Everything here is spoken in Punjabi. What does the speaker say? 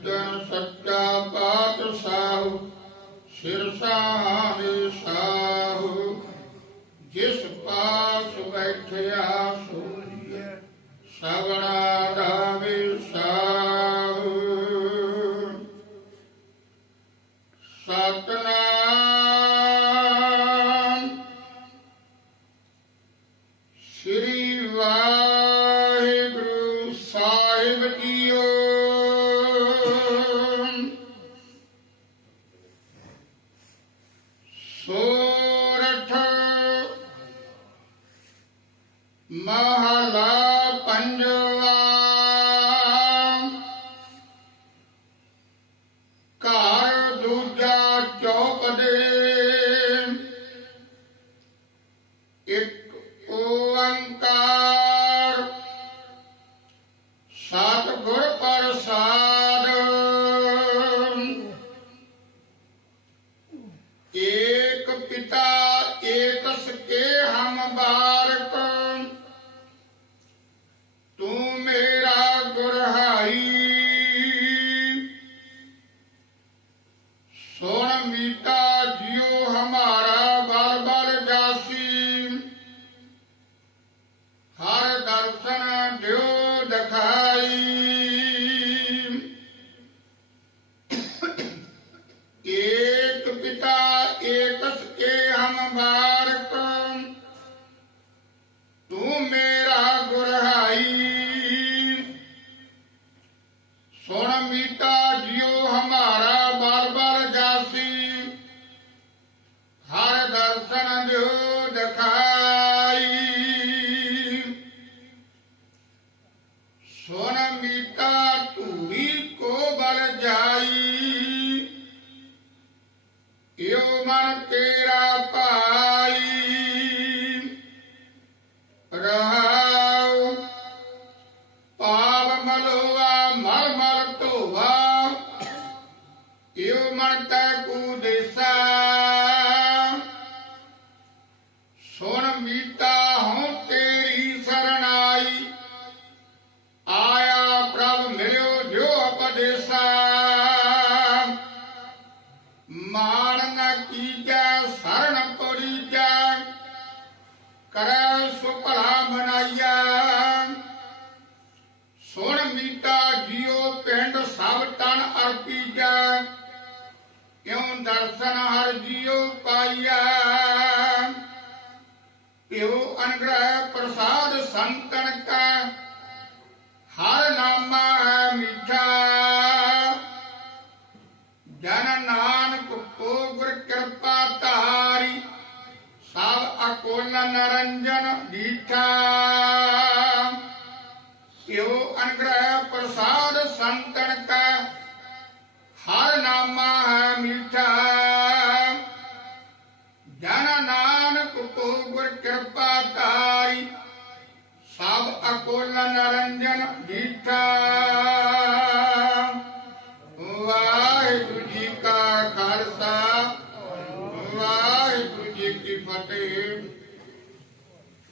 ਸੱਜਣ ਸੱਚਾ ਪਾਤਸ਼ਾਹ ਸਿਰਸਾਨੇ ਸਾਹੂ। ਜਿਸ ਪਾਸ ਬੈਠਿਆ ਸੋਈਐ ਸਗਣਾ ਦਾ ਵਿਸਾਹੂ ਸਤਨਾਮ ਸ੍ਰੀ ਵਾਹਿਗੁਰੂ ਸਾਹਿਬ ਜੀਓ। ਸੋਰਠ ਮਹਲਾ ਪੰਜਵਾ। ਘਰ ਦੂਜਾ ਚੌਪਦੇ ਇੱਕ ciertas ਸਕੇ ਹਮ ਤੂੰ ਮੇਰਾ ਗੁਰਹਾਈ। ਸੁਣ ਮੀਤਾ ਜਿਉ ਹਮਾਰਾ ਬਾਰ ਬਲ ਜਾਸੀ। ਹਰ ਦਰਸ਼ਨ ਦਿਓ ਦਿਖਾਈ। ਸੁਣ ਮੀਤਾ ਧੂੜੀ ਕੋ ਬਲ ਜਾਈ। ਇਉ ਮਨ ਤੇਰਾ ਇਉ ਮਨ ਤੈ ਕੂ ਦੇਸਾ? ਸੁਣ ਮੀਤਾ ਹਉ ਤੇਰੀ ਸਰਣਾਈ। ਆਇਆ ਪ੍ਰਭ ਮਿਲਿਓ ਜੋ ਉਪਦੇਸਾ। ਮਾਣ ਨ ਕੀਜੈ ਸਰਣ ਪੜੀਜੈ ਕਰੈ ਸੁਭਲਾ ਬਣਾਈਆ ਸੁਣ ਮੀਤਾ ਜਿਉ ਪਿੰਡ ਸਭ ਤਨ ਅਰਪੀਜੈ। ਕਿਉ ਦਰਸ਼ਨ ਹਰ ਜਿਉ ਪਾਈਆ ਪਿਉ ਅਨਗ੍ਰਹਿ ਪ੍ਰਸਾਦ ਸੰਤਨ ਕਾ, ਹਰ ਨਾਮਾ ਹੈ ਮਿੱਠਾ। ਜਨ ਨਾਨਕ ਕੋ ਗੁਰ ਕਿਰਪਾ ਧਾਰੀ, ਸਭ ਅਕੁਲ ਨਰੰਜਨ ਦੀਠਾ ਪਿਉ ਅਨਗ੍ਰਹਿ ਪ੍ਰਸਾਦ ਸੰਤਨ ਕਾ, ਹਰ ਨਾਮਾ ਮੀਠਾ। ਜਨ ਨਾਨਕ ਕੋ ਗੁਰ ਕਿਰਪਾ ਤਾਰੀ ਸਭ ਅਕੋਲ ਨਰੰਜਨ ਮੀਠਾ ਵਾਹਿਗੁਰੂ ਜੀ ਕਾ ਖਾਲਸਾ, ਵਾਹਿਗੁਰੂ ਜੀ ਕੀ ਫਤਿਹ।